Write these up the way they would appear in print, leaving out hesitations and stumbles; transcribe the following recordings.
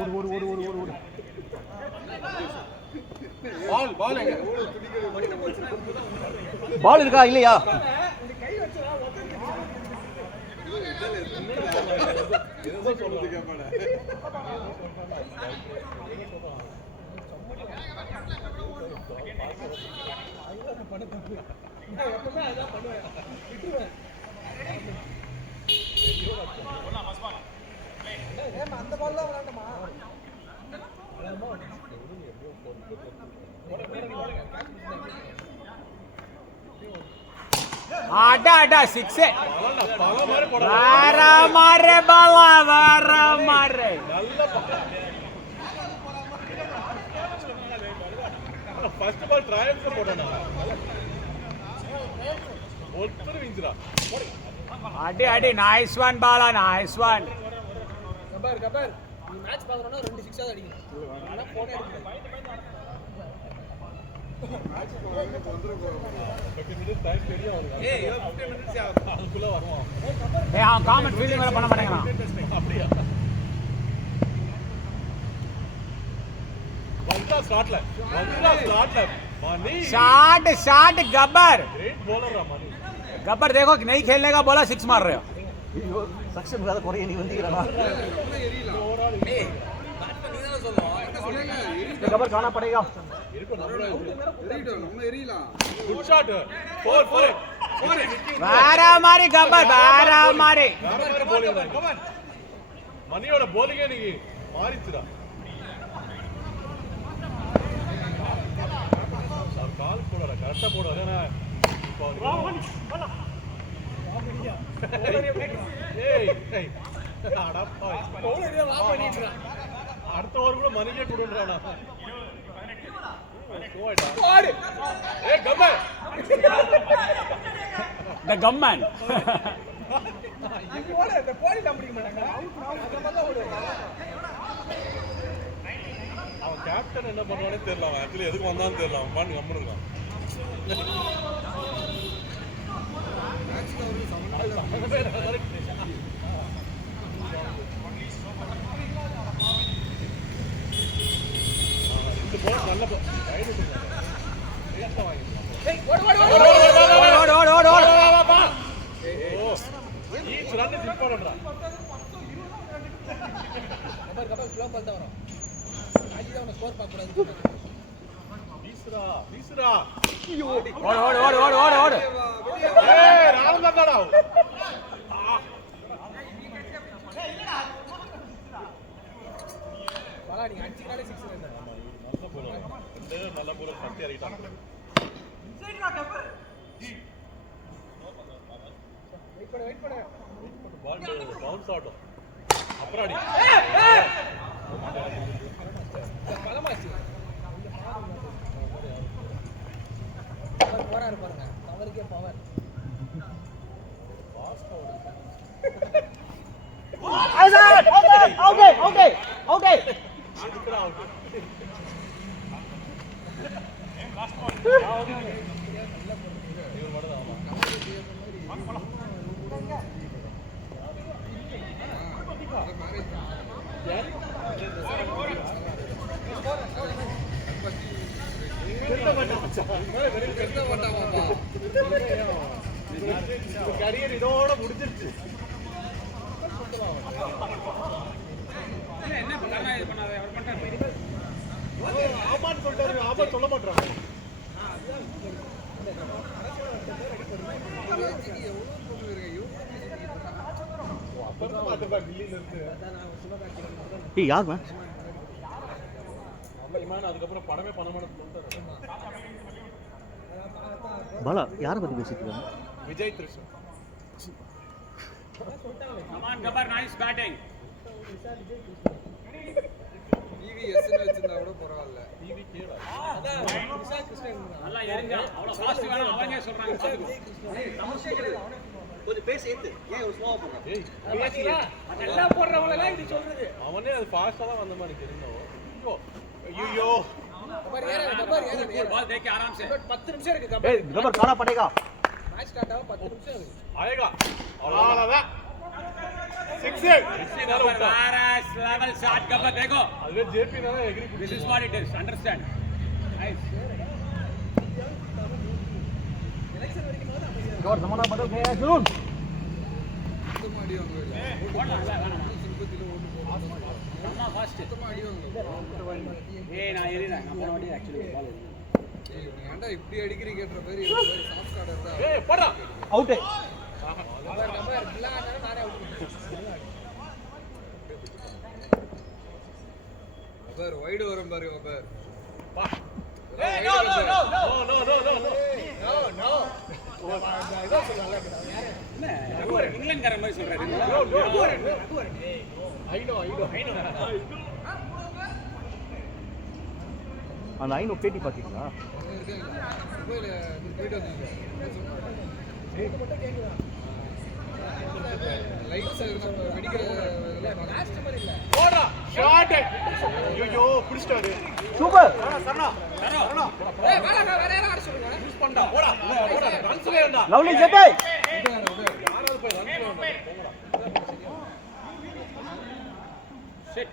ஓடு ஓடு ஓடு ஓடு ஓடு ஓடு. பால் இருக்கா இல்லையா? அந்த பால் தான் விளையாண்டமா. அடா அடா 6 வேற மாரே பாலா வேற மாரே ஃபர்ஸ்ட் பால் ட்ரையல்ஸ் போடானா ஒருத்தர் விஞ்சிரா அடி அடி nice one Bala nice one. கபர் நீ மேட்ச் பாக்கறனா 2 6 ஆ அடிக்கணும். ஆனா போனே அடிக்கணும். மேட்ச் போறதுக்கு தொந்தரவு 15 மினிட்ஸ் டைம் தெரியா வருது. ஏய் 15 மினிட்ஸ் அதுக்குள்ள வருவான். ஏய் அவன் காமெண்ட் ஃபீலிங் வேற பண்ண மாட்டேங்கறான். அப்படியே வந்தா ஸ்டார்ட்ல money shot Gabbar great bowler है मनी गब्बर देखो कि नहीं खेलने का बोला 6 मार रहे हो सक्सेस ज्यादा कोई नहीं बंदी करना गब्बर खाना पड़ेगा गुड शॉट 4 बारा मारी गब्बर बारा मारी मनीயோட bowling நீங்க மாறிச்சுடா கால் போடுற கரெக்ட்டா போடுறேனா ஏய் ஏய் அடப்பா பவுலரே வா பண்ணிடுறா அடுத்த ஓவர் கூட மணிக்கே குடுன்றானா ஓடு ஏய் கம்மன் த கம்மன் இது ஓட இந்த போடி நம்பிக்க மாட்டாங்க அத மாதிரி ஓடு அவன் கேப்டன் என்ன பண்ணுவானே தெரியல அவன் ஆக்சுவலி எதுக்கு வந்தான்னு தெரியல அவன் பாட்டு கம்முனுங்க நல்ல ஸ்கோர் பார்க்க கூடாது வீசுடா வீசுடா ஓடு ஏய் ராம் தான்டா பாலா நீ அடிச்சாலே 6 ரன் நல்ல போலர் சக்தி அறிட்டான் இன்சைட் வா கப்பர் வெயிட் பண்ணு பால் பவுன்ஸ் ஆட்டும் அப்புறம் அடி பலமாச்சு போறாரு பாருங்க அவருக்கே பவர் ஓகே சூப்பரா அவுட் இவர் வரதா கரியர் இதோட முடிஞ்சிருச்சு ஆமான்னு சொல்றாரு ஆமா சொல்ல மாட்டாங்க यार मैं அதுக்கப்புறம் படமே பண்ண மாட்டேன்னு பாலா யாரை பத்தி பேசிட்டு இருக்காங்க விஜய் திருஷன் கமான் கபர் நைஸ் பேட்டிங் டிவிஎஸ் ன்னு வெச்சிருந்தா கூட பரவாயில்ல டிவி கேடா அதான் விஷால் கிருஷ்ணன் நல்லா எரிஞ்சா அவ்வளவு ஃபாஸ்ட் வேணும் அவங்க சொல்றாங்க பாத்துக்கோ கொஞ்சம் பேச ஏத்து ஏன் ஒரு ஸ்லோவா போறா ஏய் நல்லா போடுறவங்க எல்லாம் இது சொல்றது அவனே அது ஃபாஸ்டா தான் வந்த மாதிரி தெரியும் ஐயோ கபர் பால் देख के आराम से 10 நிமிஷம் இருக்கு ए गबर खाना पड़ेगा மேட்ச் ஸ்டார்ட் ஆக 10 நிமிஷம் இருக்கு आएगा அவ்வளவுதான் 6 Varas level shot cover. देखो. அதுவே ஜேபி நால எகிரி This is what it is. Understand? Nice. और जमाना बदल गया है जुनून அம்மா fast. ஏய் நான் ஏறிறேன். நான் போன வாட்டி actually ball ஏறிறேன். ஏய் நீ ஏன்டா இப்படி அடிக்கிறீங்கன்ற மாதிரி சாஃப்ட் கார்டர் இருந்தா ஏய் போடா அவுட் கபர் பிளானா நானே அவுட் கபர் வைடு வரும் பாரு கபர் வா ஏய் no no no no. No no no no no இதோ சொல்லல என்ன இங்கிலாந்துக்கார மாதிரி சொல்றாரு. ஐ நோ அந்த ஐநோ பேட்டி பாத்தீங்களா மொபைல் போயிட்டு வந்தீங்க லைட்ஸ் நம்ம வெடிக்கிற லாஸ்ட் மாதிரி இல்ல போடா ஷாட் ஐயோ புடிச்சிட்டாரு சூப்பர் சரணா. ஏய் வேற யாரா அடிச்சு சொல்லுங்க யூஸ் பண்ணடா போடா ரன்ஸ்ல இருந்தா லவ்லி ஜெபே யாராவது போய் ரன்ஸ்ல இருந்தா Shit.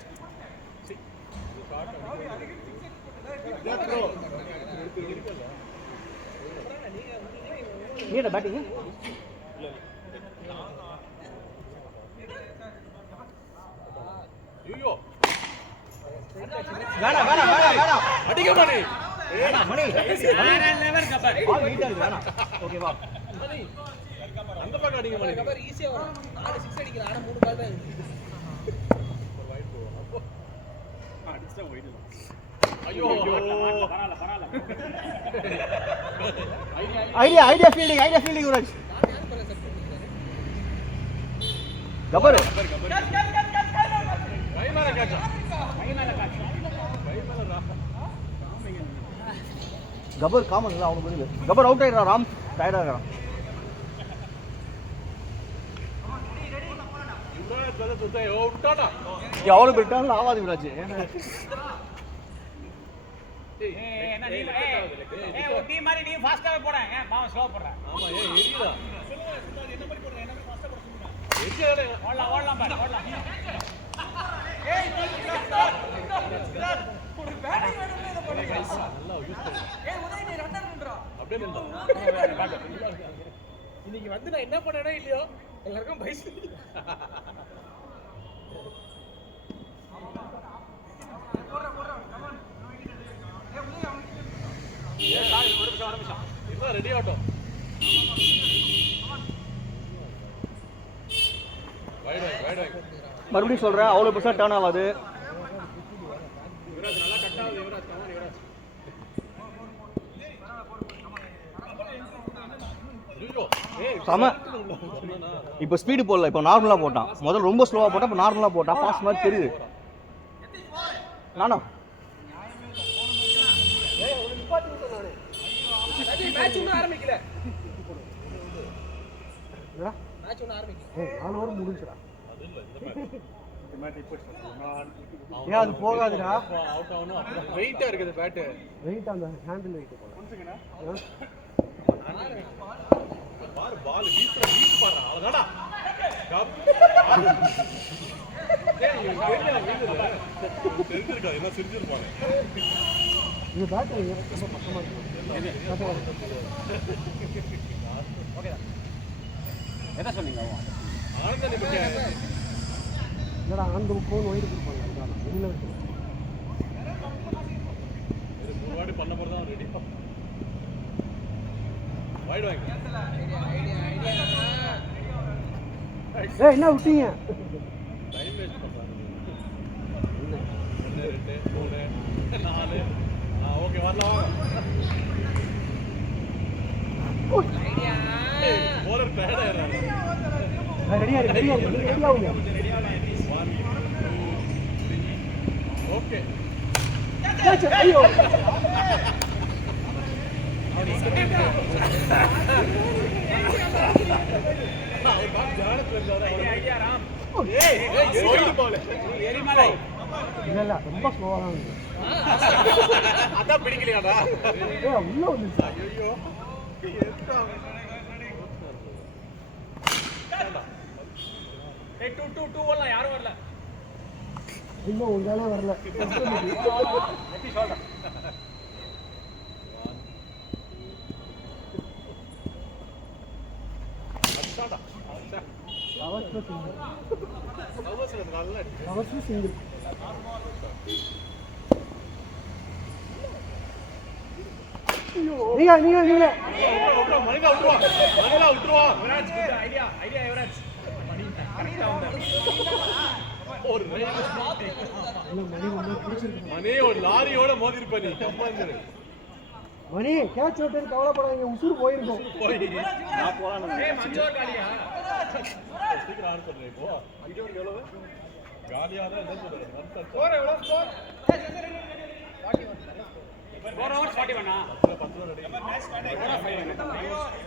நீட பேட்டிங் ஐயோ வேணா அடிக்க மாட்டே மணி வேற level cover. பால் நீட்டா இருக்கு வேணா ஓகேவா அந்த பக்கம் அடிக்க மாட்டே கபர் ஈஸியா வரும் 4 6 அடிக்கலாம் ஆனா 3 பால் தான் இருக்கு அடிச்சா வைடு. ஐயோ பரவாயில்ல. ஐடியா ஃபீல்டிங் யுவராஜ் நான் யார் பண்ண சப்போர்ட் பண்றாரு கபர் கை மேல கேட்சா கபர் காமன் இல்ல அவனுக்கு பதில் கபர் அவுட் ஆயிடுறா ராம் டயர்டா இருக்கான் யுவராஜ் வந்து சுத்த விட்டானா எவ்வளவு பிரிட்டாலும் ஆவாது யுவராஜ் ஏய் என்ன நீ ஏய் ஒரு டீம் மாதிரி நீ ஃபாஸ்டாவே போடா. ஏன் பாவம் ஸ்லோ போடுற. ஆமா ஏன் எரியடா எரியடா ஓடலாம் பாரு ஓடலாம். ஏய் ஒரு பேட்டிங் வேணும்னு இத பண்ணுங்க. நல்லா யூஸ் பண்ணு ஏய் உதய் நீ ரன்னர் நின்றா. அப்படியே நின்றா இன்னைக்கு வந்து நான் என்ன பண்ணேனோ இல்லையோ எல்லாருக்கும் பைஸ் ஒரு நிமிஷம். என்ன ரெடி ஆட்டோம் வைட் மறுபடியும் சொல்றேன் அவ்வளவு பெருசா டர்ன் ஆகாது யுவராஜ் நல்லா கட் ஆகுது யுவராஜ் கமான் யுவராஜ் ஐயோ ஏய் சம இப்போ ஸ்பீடு போடல இப்போ நார்மலா போட்டான் முதல்ல ரொம்ப ஸ்லோவா போட்டா இப்போ நார்மலா போட்டா பாஸ் மாதிரி தெரியுது நானா மேட்ச் இன்னும் ஆரம்பிக்கல மேட்ச் இன்னும் ஆரம்பிக்கல 4 ஓவர் முடிஞ்சுடா அது இல்ல இந்த மேட்ச் ஏன் அது போகாதுடா அவுட் ஆகணும் அப்படி வெயிட்டா இருக்குது பேட் வெயிட் அந்த ஹேண்டில் வெயிட் போல பாரு பால் வீஸ் பாரு அவ்வளவுதாடா கப் ஏய் இது தெரிஞ்சிருக்கா என்ன தெரிஞ்சிருப்பாங்க இந்த பேட் ரொம்ப பக்கமா இருக்கு ஓகே என்ன சொன்னீங்க ஆனந்த நிமிஷம் என்னடா அந்த ஃபோன் ஒயிட் கொடுப்பாங்க வெளியில இருக்கு இது மூணு வாட்டி பண்ண போறது தான் ரெடி வைட் வாங்க ஏய் என்ன விட்டீங்க டைம் வேஸ்ட் பண்றாங்க 2 3 4 ஓகே வரலாம் போலர் டயர்ட் ஆயிடுறாங்க ரெடியா ஆகுங்க ஓகே ஐயோ அவர் பால் ஜானத்துல இருந்தாரு ஐடியா ராம். ஏய் எரிமலை பால் எரிமலை. இல்ல ரொம்ப ஸ்லோவா தான் இருக்கு அதான் பிடிக்கலையாடா ஏய் உள்ள வந்துச்சு ஐயோ ஏய் 2 வரலாம் யாரும் வரல இன்னும் உங்களால வரல. எப்படி சொல்ற அவர்ஸ் சிங்கிள். அவசர நல்ல அவர்ஸ் சிங்கிள். நீங்க மணிலா விட்டுருவா யுவராஜ் குட் ஐடியா யுவராஜ் கரெக்ட்டா வந்தாரு ஒரு மணி ரொம்ப பிடிச்சிருக்கு. மணி ஒரு லாரியோட மோதி இருப்ப நீ கம்மாந்திரு மணி கேட்ச் விட்டு கவலைப்படாதீங்க, உசுறு போயிருக்கும். போய் நான் போலாம். ஏய் மஞ்சள் காலியா சீக்கிரம் ஆன் பண்றேன் இப்போ இது எவ்வளவு காலியா தான் என்ன சொல்றது ஸ்கோர் எவ்வளவு ஸ்கோர் 4 hours 41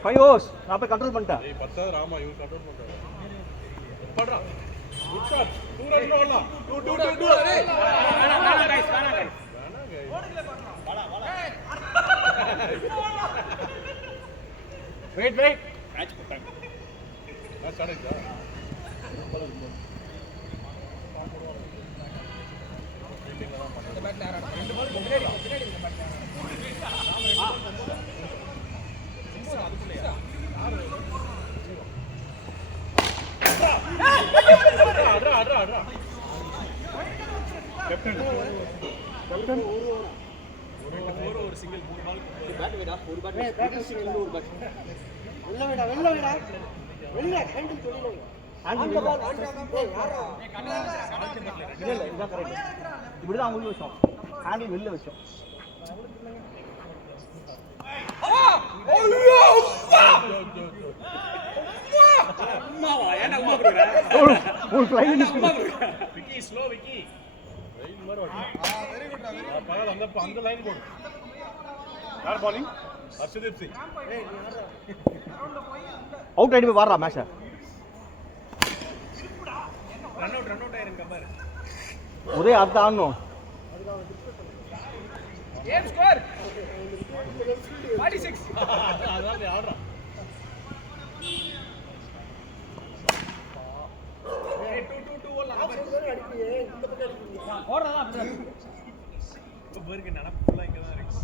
5 overs நான் போய் கண்ட்ரோல் பண்ணிட்டேன். ஏய் 10 ராமா யூ கண்ட்ரோல் பண்றாரு பண்றா குட் ஷாட் 2 ரன் ஓடலாம் 2 டேய் வேணாம் गाइस வெயிட் மேட்ச் போட்டாங்க நான் ஸ்டார்ட் ஒரு சிங்கிள் 3 பால் பேட் வேடா ஒரு பேட் ஒரு பேட் வெளில விடா வெளில ஹேண்டில் சொல்லிடுங்க. அந்த பால் ஏய் யாரா இல்ல இதான் கரெக்ட். இப்படிதான் அவங்க வச்சோம். ஹேண்டில் வெளில வச்சோம். அம்மாவா ஏன்னா அம்மா குடுக்குற ஒரு ஃளைங் விக்கி ஸ்லோ விக்கி லைன் மாதிரி வெரி குட் பரவாயில்லை அந்த லைன் போடு யார் பாலிங் ஹர்ஷதீப் சிங் அவுட் ஆயிட்டு போய் வாடா மேட்ச். ரன் அவுட் ஆயிருங்க பாரு ஒரே அர்த்தம் ஆடணும். கேம் ஸ்கோர் 46 அதான் ஆடுறான் ஏய் 2 வரலாம் அடிப்பியே இந்த பக்கம் அடிப்பீங்க. போறதா இப்ப பாருங்க நினைப்பு ஃபுல்லா இங்க தான் இருக்கு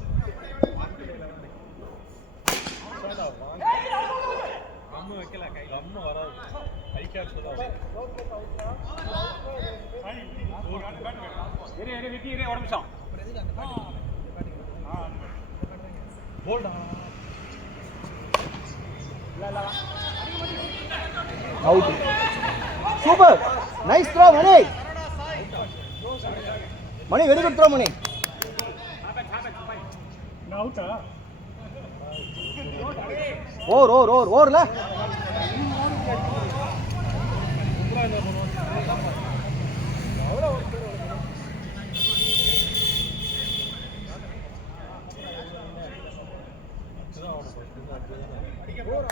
அம்மா வைக்கல கை அம்மா வராது கை கேட்ச் வராது இரு விக்கி இரு ஒரு நிமிஷம் போல்டா அவுட். சூப்பர் நைஸ் த்ரோ மணி. மணி வெரி குட் த்ரோ மணி. அவுட்டா ஓவர்ல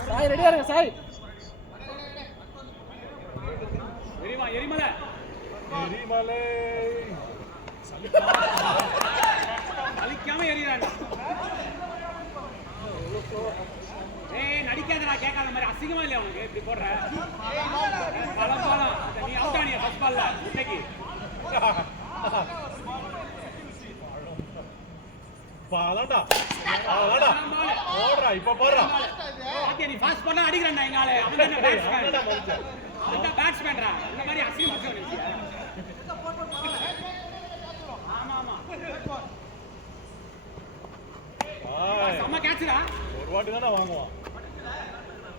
சாய் ரெடியா இருங்க சாய். எரிமலை எரிமலை அழிக்காம எரியறாங்க. ஏய் நடிக்காதடா கேட்காத மாதிரி அசிங்கமா இல்லையா உனக்கு இப்படி போடுற பலம் நீ அவுட் ஆனியா ஃபர்ஸ்ட் பால்ல இன்னைக்கு பாலடா ஓடுறா இப்ப போடுறா பாத்தியா நீ ஃபாஸ்ட் பண்ணா அடிக்கறடா எங்கால அவன் என்ன பேட்ஸ்மேன் அந்த பேட்ஸ்மேன்டா இந்த மாதிரி அசிங்கம் பண்ணி ஆமா செம்ம கேட்ச்டா ஒரு வாட்டி தானே வாங்குவான்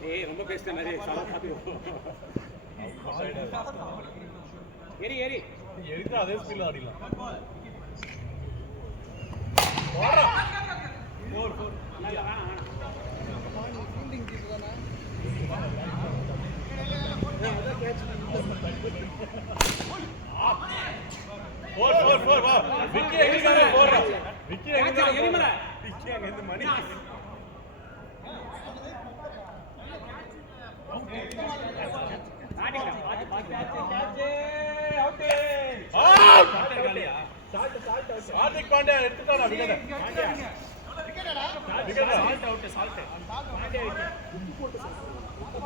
ஏய் ரொம்ப பேசிட்ட நிறைய சால பாத்துக்கோ எரி எரிந்தா அதே ஸ்பீட்ல ஆடிடலாம் போர் வா விக்கி எங்க போறா விக்கி எங்க எரிமலை விக்கி எங்க இந்த மணி ஹார்திக் பாண்டியா எடுத்துட்டானா விக்கெட்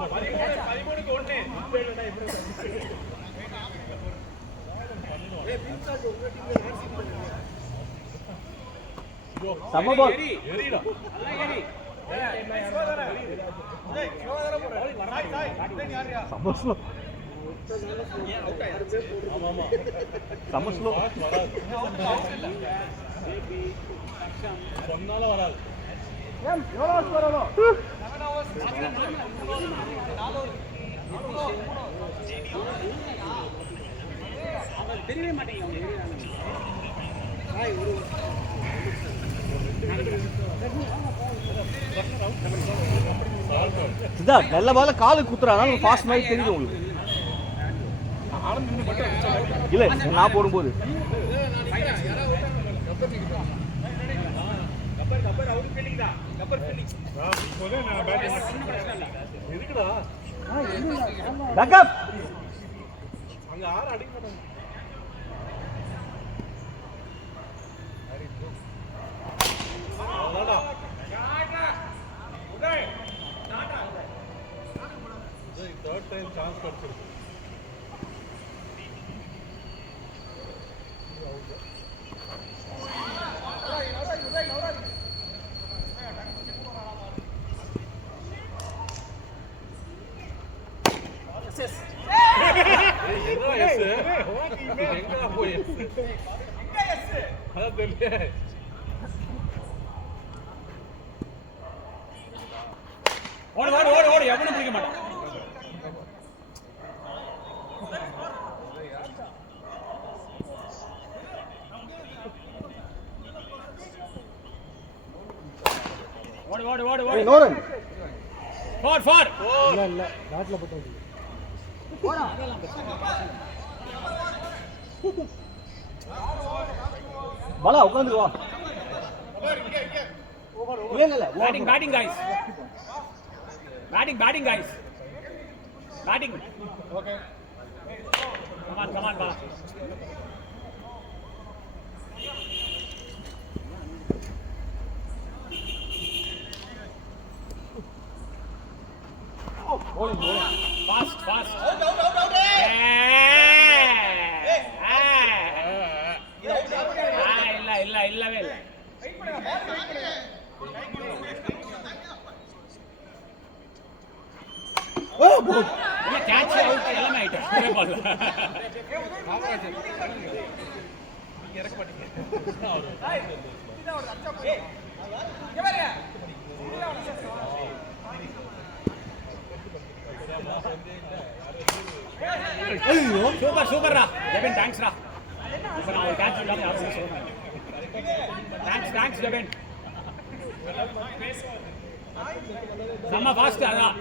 13க்கு 1 செம்ம பால். எரிடா செம்ம ஸ்லோ. செம்ம ஸ்லோ. சொன்னால வராது தெரியவே மாட்டேங்குது. சித்தார்த் நல்ல பால காலு குத்துறாங்க, ஃபாஸ்ட் மாதிரி தெரியுது உங்களுக்கு. இல்ல நான் போடும்போது இப்போதே நான் பேட்டிங் இருக்குடா பேக்கப். அங்க யாரும் அடிக்க மாட்டாங்க. அவ்வளோடா தேர்ட் டைம் சான்ஸ் கிடைச்சிருக்கு. ஓடு ஓடு ஓடு ஓடு, எவனும் பிடிக்க மாட்டான். ஓடு ஓடு ஓடு ஓடு. No run. Four four. இல்ல இல்ல பேட்ல போட்டு பாலா உட்காந்து வா. இல்ல இல்ல batting batting guys. Batting guys. Batting. Okay. Come on Bala. Fast, fast. இல்லவே இல்லை. கேட்ச் அவுட் எல்லாமே ஆயிட்டோம். இறக்க மாட்டீங்க. சூப்பர் சூப்பர்ரா ஜெபின், தேங்க்ஸ்ரா. இப்போ நான் ஒரு கேட்ச் விடாம யாரும் சொல்லுங்க. தேங்க்ஸ் ஜெபின். நம்ம ஃபாஸ்ட் அதான்.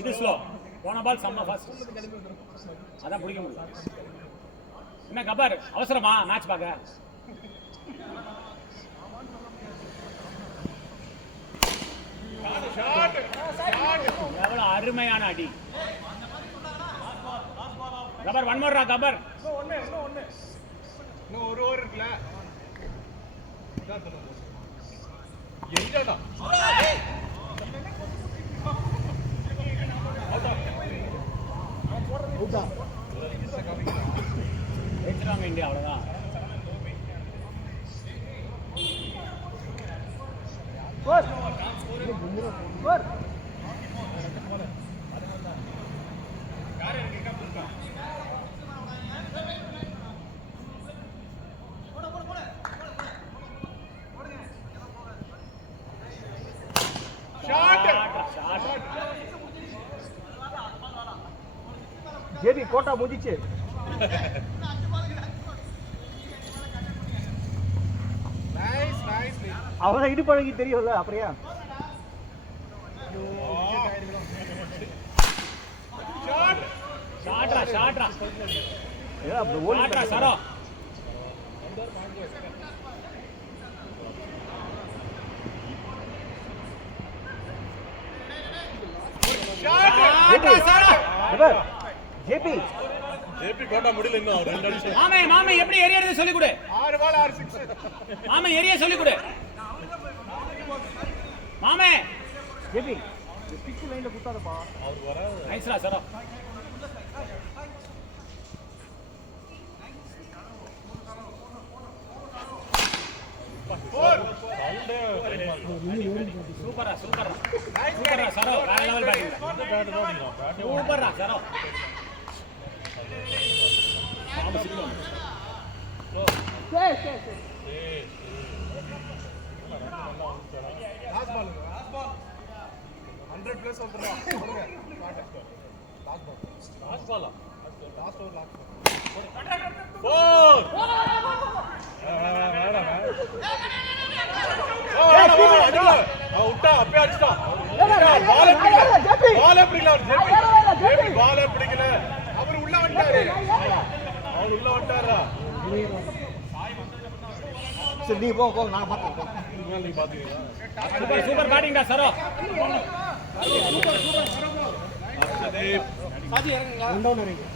இது ஸ்லோ. போன பால் செம்ம ஃபாஸ்ட். அதான் பிடிக்க முடியல. என்ன கபர் அவசரமா மேட்ச் பார்க்க? எவ்வளவு அருமையான அடி. கபர் ஒன் மோர் ரா கபர். இன்னும் ஒரு ஓவர் இருக்குல்ல. எங்கடா ஜெயிச்சிருவாங்க இந்தியா, அவ்வளவுதான். ஜேபி கோட்டா முடிச்சு. அவன் இடி பழகி தெரியும்ல, அப்படியா? ஷாட்ரா ஏன் அப்படி ஓடி சரோ. ஜேபி ஜேபி கோட்டா முடியல இன்னும் 2 அடிச்சு. மாமே எப்படி எரியறது சொல்லி கொடு. 6 பால் 6 6. மாமே எரிய சொல்லி கொடு. மாமே ஜெபி பிச்சு லைன்ல குத்தாதப்பா. அவர் வராது. நைஸ்ரா சரோ. சூப்பரா சூப்பரா சூப்பரா சரோ. வேற லெவல் பேட்டிங். இந்த பேட் தான் அடிக்கலாம். பேட் சூப்பரா சரோ. மாமா சிக்னல். சரி. லாஸ்ட் பால் 100 பிளஸ் வந்துறா போடுங்க last ball last over last விட்டா அப்பே அடிச்சிட்டான். பாலே பிடிக்கல. அவர் உள்ள வந்துட்டாரு. அவன் உள்ள வந்துட்டாரா? சரி நீ போ நான் பார்த்துக்கிறேன். நீங்க பாத்தீங்களா? சூப்பர் சூப்பர் பேட்டிங் டா சரோ. ஹர்ஷதீப் சாஜி இறங்குங்க. ரவுண்ட் இறங்கு.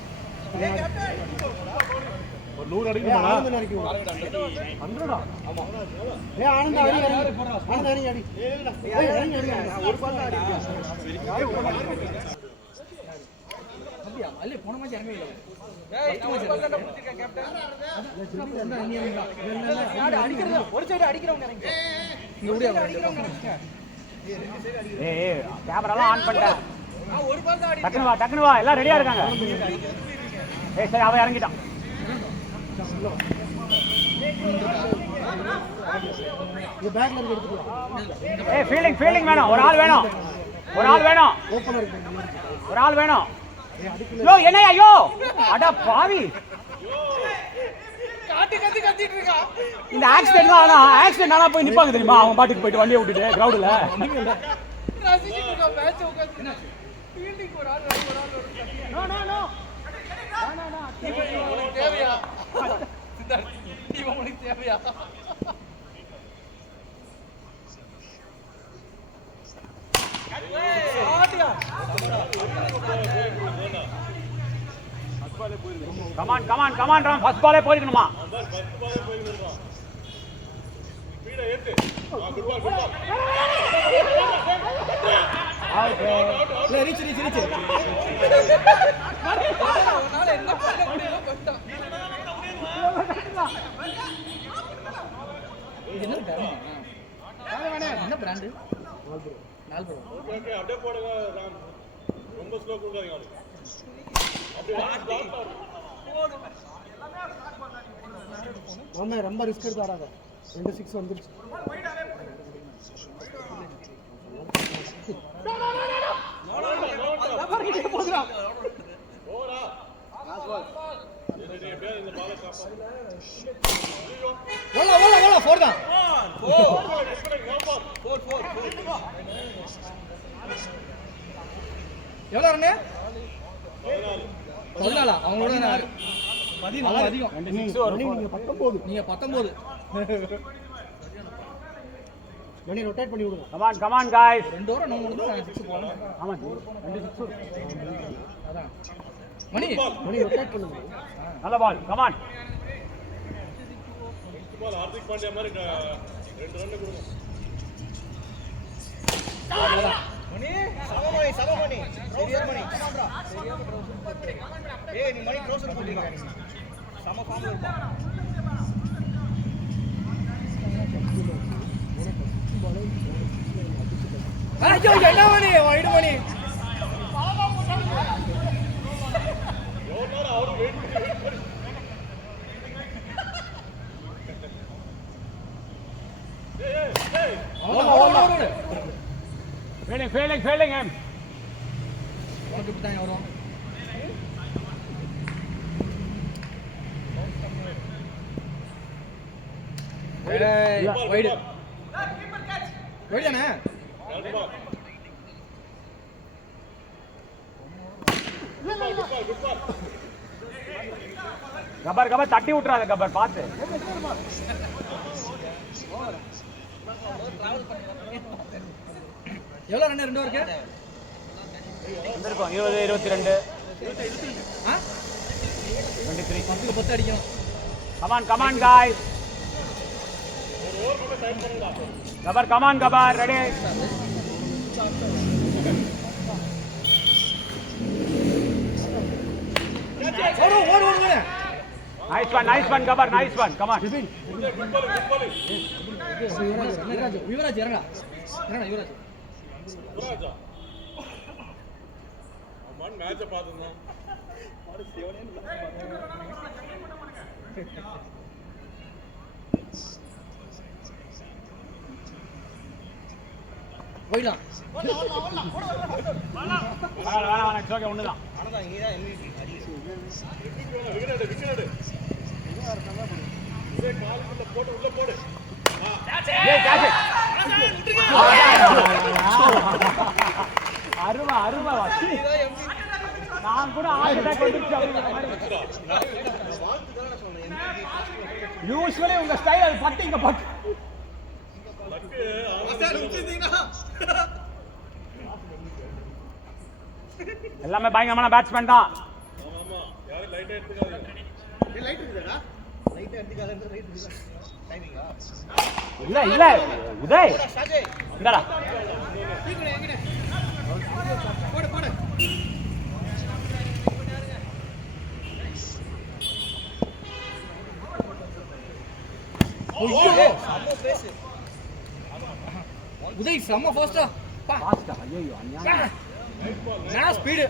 ஒரு 100 அடிக்குமா? ஆனந்த் அடிக்கு. 100டா. ஆமா. ஆனந்த் அடி. ஆனந்த் அடி. அடி. ஒரு பால் தான் அடி. அப்படியா? அல்ல போன மேட்ச் இறங்கவே இல்ல. அடிக்கிறது ஒரு சைடு அடிக்கிறவங்க இறங்கி. இங்க ஓடியா அடிக்கிறவங்க இறங்க. ஏய் கேமராலாம் ஆன் பண்ணிட்டேன். ஒரு பால் தான் அடி. டக்குனு வா எல்லாம் ரெடியா இருக்காங்க. ஏய் சரி அவன் இறங்கிட்டான். இந்த பேக்ல இருந்து எடுத்துட்டு வா. ஏய் ஃபீல்டிங் வேணும். ஒரு ஆள் வேணும். ஓபனர் இருக்கு. ஒரு ஆள் வேணும். யோ என்னையா யோ அட பாவி. கத்திட்டு இருக்கா. இந்த ஆக்சிடென்ட் ஆனா போய் நிப்பாங்க தெரியுமா? அவன் பாட்டுக்கு போயிட்டு வண்டியை விட்டுட்டு கிரவுட்ல. ரசிச்சிட்டு இருக்கா மேட்ச் உட்கார்ந்து. ஃபீல்டிங் ஒரு ஆள் நோ உங்களுக்கு தேவையா? உங்களுக்கு தேவையா? கமான் ராம் ஃபர்ஸ்ட் பாலே போயிருக்கணுமா? ரீச் என்ன பண்ண முடியல பண்ணிட்டான். என்ன பிராண்ட்? நால்புரம். ஓகே அப்படியே போடுங்க ராம். ரொம்ப ஸ்லோ கொடுக்காதீங்க அவனுக்கு. அப்படியே ஆமா ரொம்ப ரிஸ்க் எடுத்து ஆடாத. 2 6 வந்துருச்சு. ஓல 4 தான். 4 எவ்வளவு ரன்? 14. அவங்களோட 14 அதிகம். நீங்க 19. மணி ரொட்டேட் பண்ணி விடுங்க. Come on guys. 2 ஓவர் 3 தான் 6 போலாம். ஆமா 2 6. அதான் மணி ரொட்டேட் பண்ணுங்க. நல்ல பால் கமான். பால் ஹார்திக் பாண்டியா மாதிரி 2 ரன் கொடுங்க. மணி சமமணி ட்ரவுசர் மணி ஏய் நீ மணி ட்ரவுசர் போட்டுருக்க சம ஃபார்ம்ல இருப்பான். ஐயோ என்ன மணி வைடு மணி. எவ்வளவு அவரு வெயிட் பண்ணி ஃபீல்டிங் him. உனக்கு இப்படி தான் வரும். வைடு தானே? கபர் தட்டி விட்டுறாத கபர் பார்த்து. எவ்வளவு ரன் 2 ஓவருக்கு? இருக்கும் 20 22. 23. 10 அடிக்கும். Come on, guys. Gabar, come on, Gabar, ready? ஓடு. Nice one, Gabar, nice one. Come on. Yuvraj இறங்கடா. Yuvraj. யுவராஜா அம்மான் மேட்ச பாத்துங்க போயிடலாம். வேணாம், it's okay, ஒண்ணுதான். விக்கெட் இதே காலுக்குள்ள போட்டு உள்ள போடு ஏய், catch it. அருமை வாசி. நான் கூட ஆல் அட்டாக் வந்துச்சு அப்படிங்கிற மாதிரி. யூசுவலி உங்க ஸ்டைல் அது பட்டு இங்க பட்டு. லக்கு எல்லாமே பயங்கரமான பேட்ஸ்மேன் தான். ஆமா யாரும் லைட் எடுத்துக்காதீங்க லைட் இருக்குடா. லைட் எடுத்துக்காதே ரைட் இருக்குடா. டைமிங்கா? இல்ல உதய் இந்தடா. போடு. உதய் செம்ம ஃபாஸ்டா. ஃபாஸ்டா. ஐயோ அநியாயம். நான் ஸ்பீடு.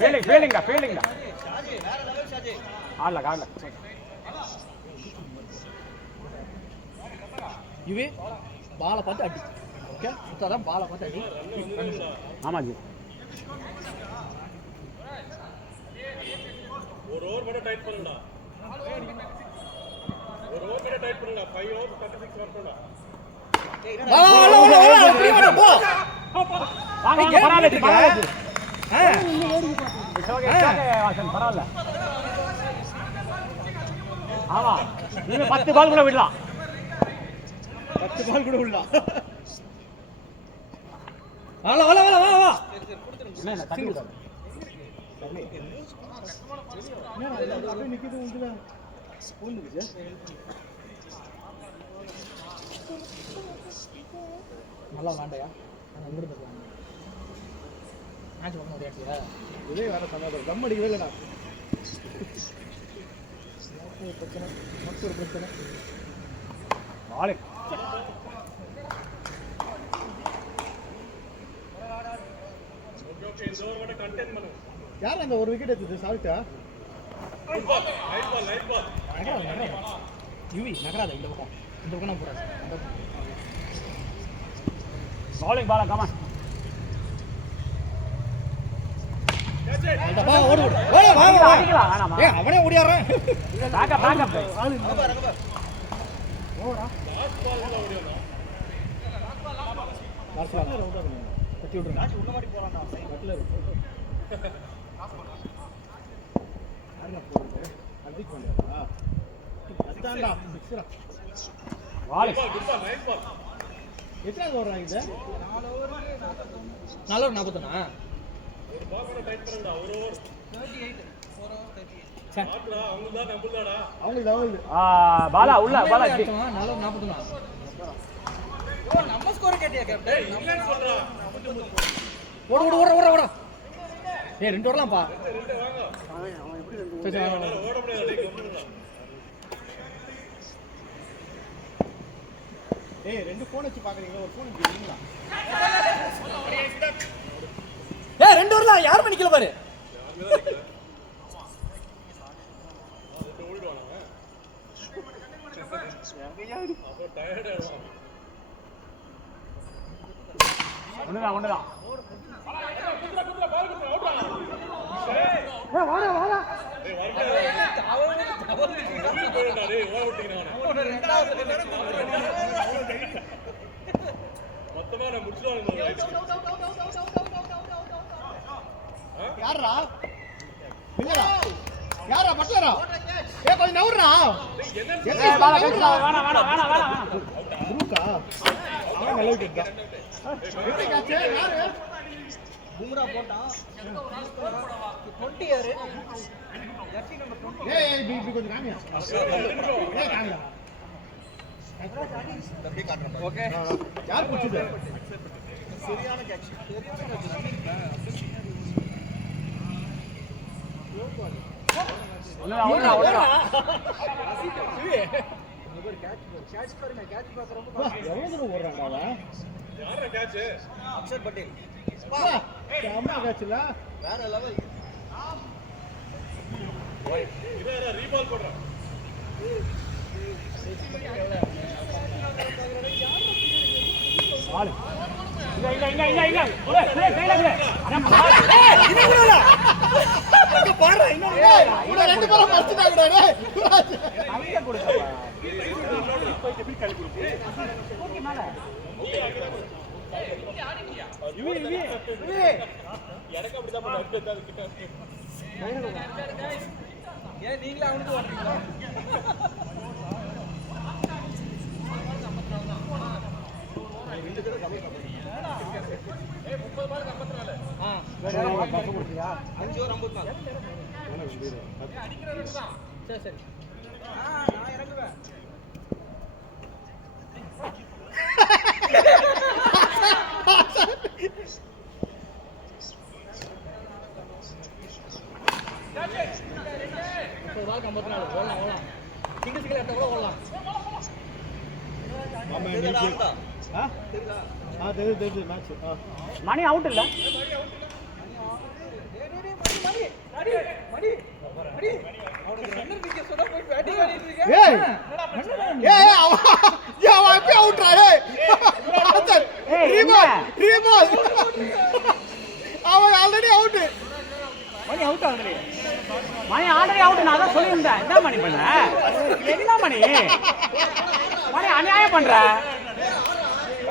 6 ஃபீலிங்டா. ஆடல. இவே பால பார்த்து அடி. ஓகே சுத்தாதான் பால பார்த்து அடி. ஆமாஜி. ஒரு ஓவர் மட்டும் டைட் பண்ணுடா. 5 ஓவர் 36 வரணும்டா. போ. வாங்க பரவாயில்லை. It's okay, வாசன் பரவாயில்ல. ஆமா நீங்க 10 பால் கூட விடலாம். 10 பால் கூட விடலாம். வா. என்ன தண்ணி விடு. அப்படியே நிக்குது உண்டுல. போந்துச்சு. நல்லா வாண்டயா. நான் எங்க இருந்து போறேன். மேட்ச் பண்ண முடியாதுடா. இதே வேற சமாதானம். கம் அடிக்கவே இல்லடா. பிரச்சனை. வாளே. ஓகே இந்த ஓவர் மட்டும் கண்டெய்ன் பண்ணு. யார் அந்த ஒரு விக்கெட் எடுத்தது? சால்ட்டா? லைட் பால். நகராத. யுவி நகராத இந்த பக்கம் நான் போறேன். bowling ball, come on. வா ஓடு. வா. ஏய் அவனே ஓடியாறேன். பேக் அப். ஓடா. லாஸ்ட் பால் அவுட் ஆகுங்க. கட்டி விடுங்க. மேட்ச் உள்ள மாதிரி போறான்டா. பட்லர். அங்க போடுங்க. அடிக் பண்ணடா. அதான்டா. சிக்ஸரா. வாளே. நைட் பால். எத்தனை ஓவர் ஆகுது? 4 ஓவர் 41. ஒரு பால் கூட டைட் பண்ணுடா. ஒரு ஓவர் 38 4 ஓவர் 38. சாப்டா அவங்கதான் நம்புதாடா. அவங்களுக்கு பாலா உள்ள பாலா 4 ஓவர் 41. ஓ நம்ம ஸ்கோர் கேட்டியா கேப்டன்? இல்லன்னு சொல்றா. ஓட. ஏய் 2 வரலாம்ப்பா. ரெண்டு வாங்க. அவன் எப்படி 2 ஓட முடியாது டேய் கம்முடா. ஏய் 2 ஃபோன் வச்சு பாக்குறீங்க. ஒரு ஃபோன் இருக்கீங்களா? ஏய் 2 வரலாம். யார் மணிக்கல பாரு. அது ஓடிடுவானே. அப்ப டயர்ட் ஆயிடுவான். ஒண்ணுதான். ஏய் வாடா. டேய் வரடா. டேய் ஓட விட்டீங்கறானே. மொத்தமா நான் முடிச்சுடுவாங்க. யாரா? இல்லடா. யாரா பட்லரா? ஏய் கொஞ்சம் நவுறா. ஏய் பாலா கட்டா வேணாம். குரூக்கா? அவன் நல்ல விக்கெட் தான். எப்படி கேட்ச்? யாரு? பும்ரா போட்டான் 20 யாரு ஜெர்சி நம்பர் 20 ஏய் இப்படி கொஞ்சம் காமியா ஏய் காமியா அப்படியே காட்டுறேன் ஓகே யார் புடிச்சது சரியான கேட்ச் கேட்ச் பாருங்க கேட்ச் பாக்குறப்ப எவ்வளவு தூரம் ஓடுறாங்க அவன் யாரா கேட்ச் அக்ஷர் பட்டேல் அம்மா கேட்ச்ல வேற லெவல் இவரா ரீபால் போடுறான் ஆளு இங்க ஒரே கையில குடு இது குடுடா அங்க பாரு இன்னொரு உள்ள ரெண்டு பேரும் பஸ்டாங்கடா டேய் அங்க குடுப்பா போய் எப்படி கழி குடு ஓகே மேல இவி எனக்கு அப்படிதான் பண்ண அடுத்து அது கிட்ட ஏன் நீங்களே அவனுக்கு ஓடுறீங்களா மணி அவுட் இல்ல அவன் ஆல்ரெடி அவுட் மணி அவுட் ஆகுது மணி ஆல்ரெடி அவுட் நான் தான் சொல்லியிருந்தேன் என்ன மணி பண்ண என்ன மணி மணி அநியாயம் பண்ற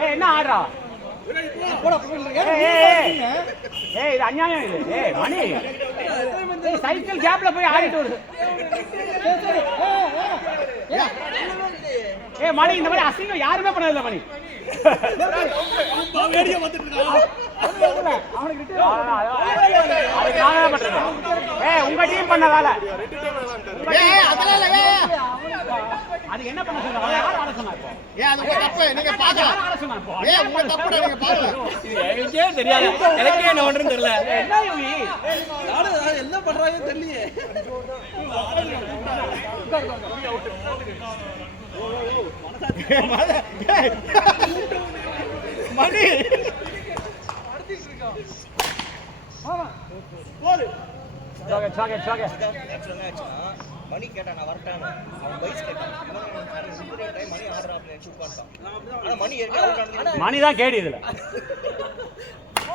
ஏய் என்ன ஆடுறா ஏய் இது அநியாயம் இது ஏய் மணி சைக்கிள் கேப்ல போய் ஆடிட்டு வருது ஏய் மணி இந்த மாதிரி அசிங்கம் யாருமே பண்ணதில்லை மணி உங்க டீம் பண்ண வேலை அது என்ன பண்ண சொன்னா யார் ஆட சொன்னா நீங்க தெரியாது எனக்கே என்ன பண்றேன்னு தெரியல என்ன யூவி என்ன பண்றாங்கன்னு தெரியலையே மணி மணி கேட்டா நான் வரட்டான்னு அவன் பைஸ் கேட்டான் மணி ஆடுறா அப்படின்னு உட்காந்துட்டான் மணி மணி தான் கேடு இதுல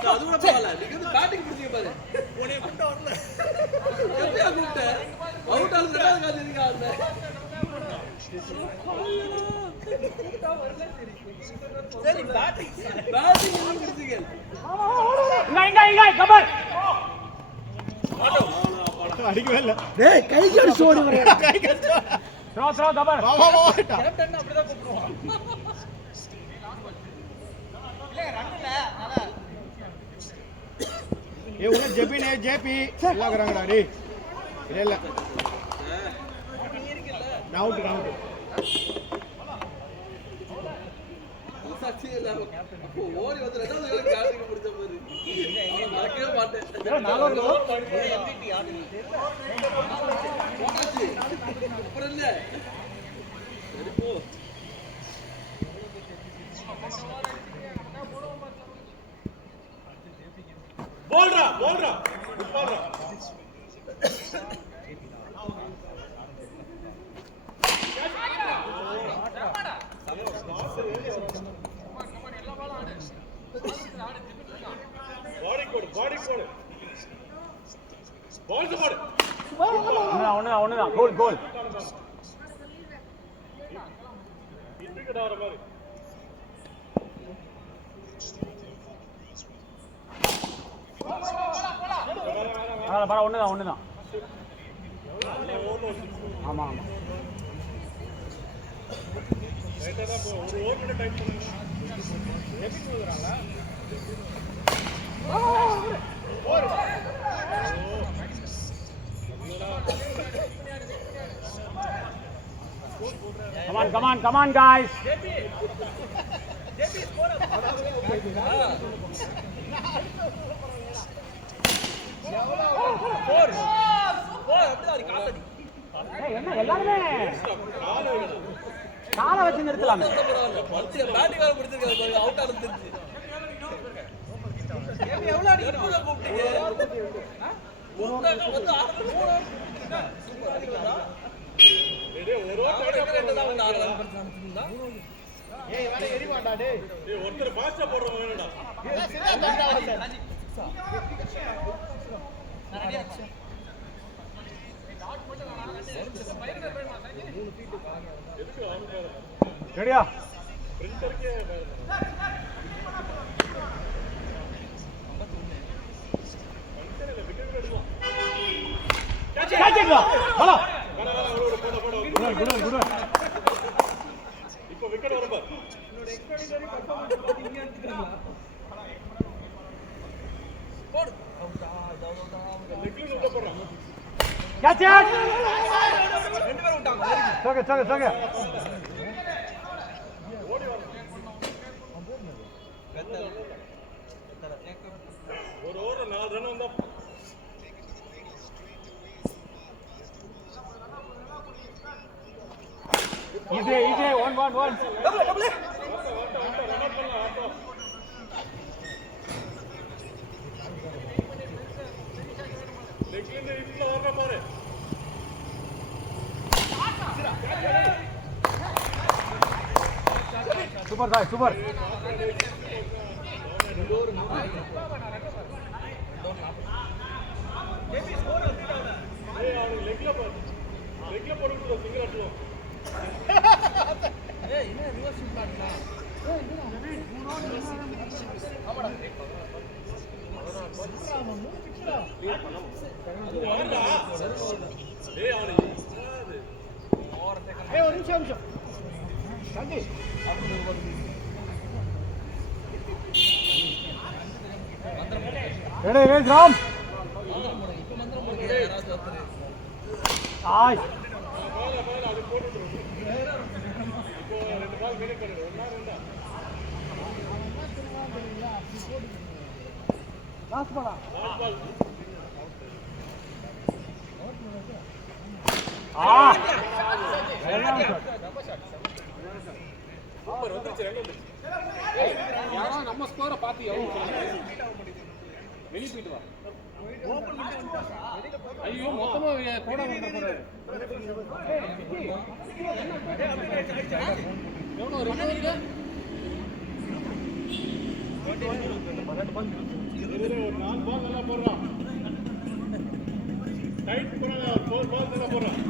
அது கூட பரவாயில்ல நீங்க வந்து பேட்டிங் பிடிச்சீங்க பாரு உன்னை கூட்ட வரல எப்படியா கூட்ட அவுட் ஆகுது ரெண்டாவது கால் எதுக்கு ஆடுற சரி பேட்டிங் பிடிச்சீங்க இங்க கபர் அடிக்கவே இல்ல டேய் கைக்கு அடிச்சு ஓடி வரேன் கைக்கு த்ரோ கபர் வா வா வா கேப்டன் அப்படியே தான் கூப்பிடுவான் இல்ல ரன்ல நல்லா ஏ உன ஜெபினே ஜேபி எல்லாம் கறாங்கடா டேய் இல்ல நான் அவுட் சச்சில அப்போ ஓடி வந்து ரெண்டாவது கேப்டன் முடிச்ச மாதிரி அவன மறக்கவே மாட்டேன் நாலு எம்விபி ஆடு அப்புறம் இல்ல சரி போ போல்ரா போல்ரா போல்ரா பாடி கோடு பால் போடு ஒண்ணுதான் கோல் கிரிக்கெட் ஆடுற மாதிரி ஒண்ணுதான் ஆமா ஒரு ஓவர் மட்டும் டைம் பண்ணுங்க எப்படி போகுறாங்க come on, guys. ஏய், என்ன எல்லாருமே காலை வச்சு நிறுத்தலாமே. ஒருத்தர் பாஸ்டா போடுறவங்க வேணும்டா. ரெடியா? பிரிண்டருக்கே கேட்ச் இட் ஹலோ. இப்போ விக்கெட் வரும் பார். Catch it. சோக ஒரு ஓவர் 4 ரன் வந்தா easy 1 லெக்ல இப்ப வர்ற பாரு. Super Sai super. ஏய் அவனுக்கு லெக்ல போடுறது சிங்கிள் அடிச்சோம். ஏய் என்ன ரிவர்ஸ் ஷூட் பண்ணா ஏய் ஒரு நிமிஷம் தம்பி ரெடி ரேஸ் ராம். ஆய் அது போட்டுட்டு இப்போ 2 பால் வெளிய போடுது. ஒண்ணா ரெண்டா லாஸ்ட் பாலா பால் சூப்பர் வந்துச்சு. ரன் வந்துச்சு. யாரோ நம்ம ஸ்கோரை பார்த்து வெளியே போயிட்டு வா. ஐயோ மொத்தமா போட போறாரு. எவ்வளோ ரெண்டு இதுல ஒரு 4 பால் நல்லா போடுறான். டைட் பண்ணா 4 பால் நல்லா போடுறான்.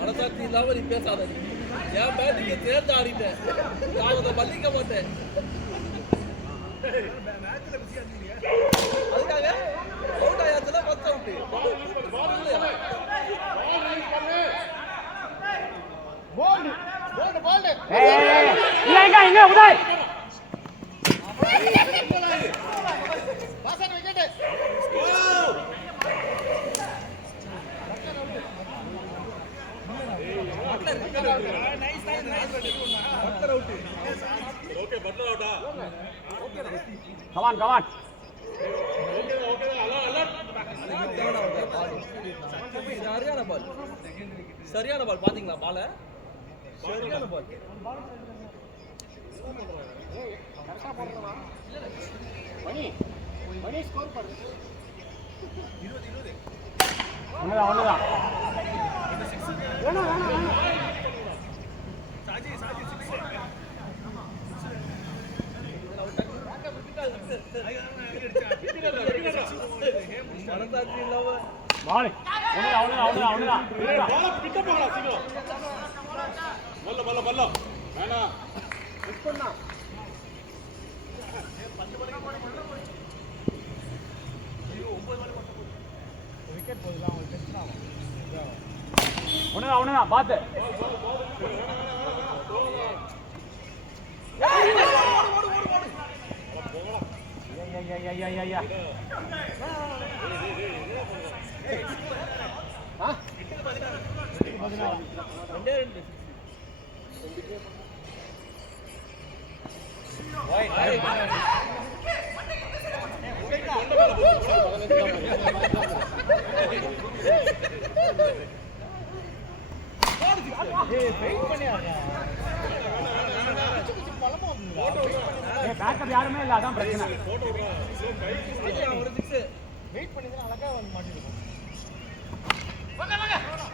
மனசாட்சி இல்லாம நீ பேசாத. என் பேட்டிங்க சேர்ந்து ஆடிட்டேன். நான் அதை மல்லிக்க மாட்டேன். அதுக்காக அவுட் ஆயாச்சுன்னா ஃபர்ஸ்ட் அவுட். போல்டு இங்க உதய். பாசன் விக்கெட் ஓகே பட்லர் அவுட்டா. come on ஓகே சரியான பால் பாத்தீங்களா? பால சரியான பால். மணி ஸ்கோர் பண்ணு. ஒண்ணுதான் மனசாட்சி இல்லாம பால். ஒண்ணுதான் பால் பிட்ட போகலாம் சீக்கிரம். மல்ல வேணாம் மிஸ் பண்ணா விக்கெட் போகுதுல அவங்க டென்ஷன் ஆகும். ஒண்ணுதான் பாத்து. ஆ பேக்கப் யாருமே இல்ல, அதான் பிரச்சனை.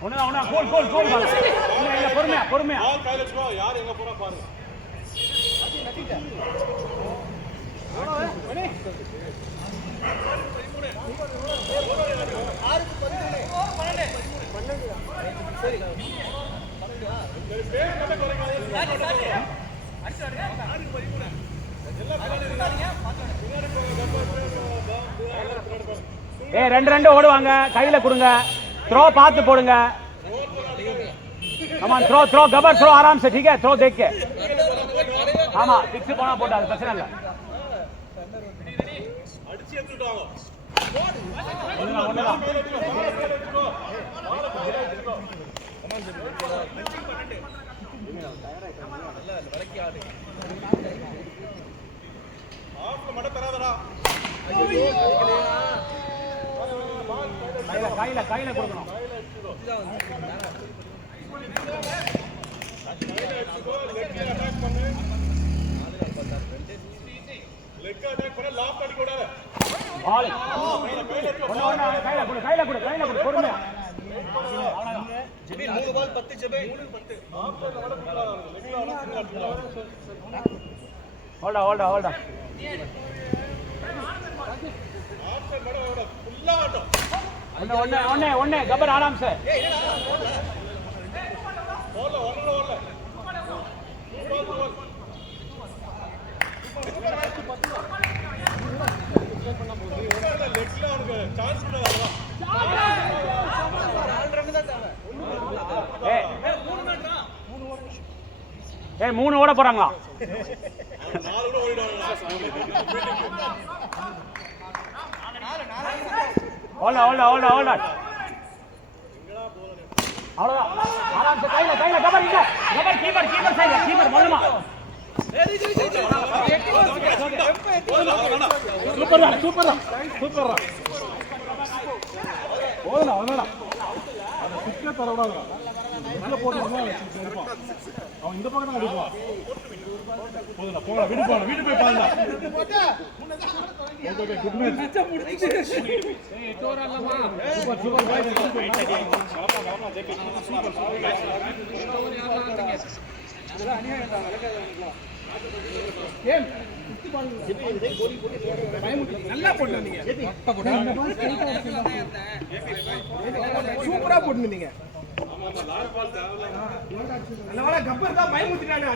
ஒண்ணுதான் கோல் கோல் கோல் பொறுமையா பொறுமையா. பால் கையில வச்சுக்கோ, யார் எங்க போறா பாருங்க. ரெண்டு ரெண்டு ஓடுவாங்க, கையில கொடுங்க, த்ரோ பார்த்து போடுங்க. கமான் த்ரோ த்ரோ கபர் த்ரோ आराम से, ठीक है, த்ரோ देख के. ஆமா சிக்ஸ் போனா போட்டா அது பிரச்சனை இல்ல. அடிச்சு எடுத்துட்டாங்க. ஒண்ணுதான் ஆஃப்ல மட தராதடா. கையில கையில கொடுக்கணும். அட்டாக் பண்ணு. லெக் அட்டாக் பண்ண, லாப் அடிக்க கூடாது. பால் கையில கொடு பொறுமையா. ஜெபி 3 பால் 10 ஜெபி. ஆஃப்ல மட கூடாது. லெக்ல அடிக்க. ஹோல்டா ஆஃப்ல மட ஓட ஃபுல்லா ஆட்டம். ஒண்ணே கபர் आराम से. ஓடல. லெக்ல அவனுக்கு சான்ஸ் கொடுக்காதடா. மூணு ஓட போறாங்களா? 4 கூட ஓடிடுவாங்க. ஹோல்டா அவ்வளவுதான். आराम से கையில கபர் இங்க. கபர் கீப்பர் சைடுல, கீப்பர் மொல்லமா. சூப்பரா. அவ்வளோதான் அதை சிக்கே தரக்கூடாது. உள்ள போட்டோம்னா இருப்பான் அவன், இந்த பக்கம் தான் அடிப்பான். போதும் போகலாம், வீட்டு போய் பாருங்க. Okay good night. சூப்பர் பாய். நல்லா போட்டு நீங்க, சூப்பரா போட்டு நீங்க. கப்பர் தான் பயமுத்திட்டானே.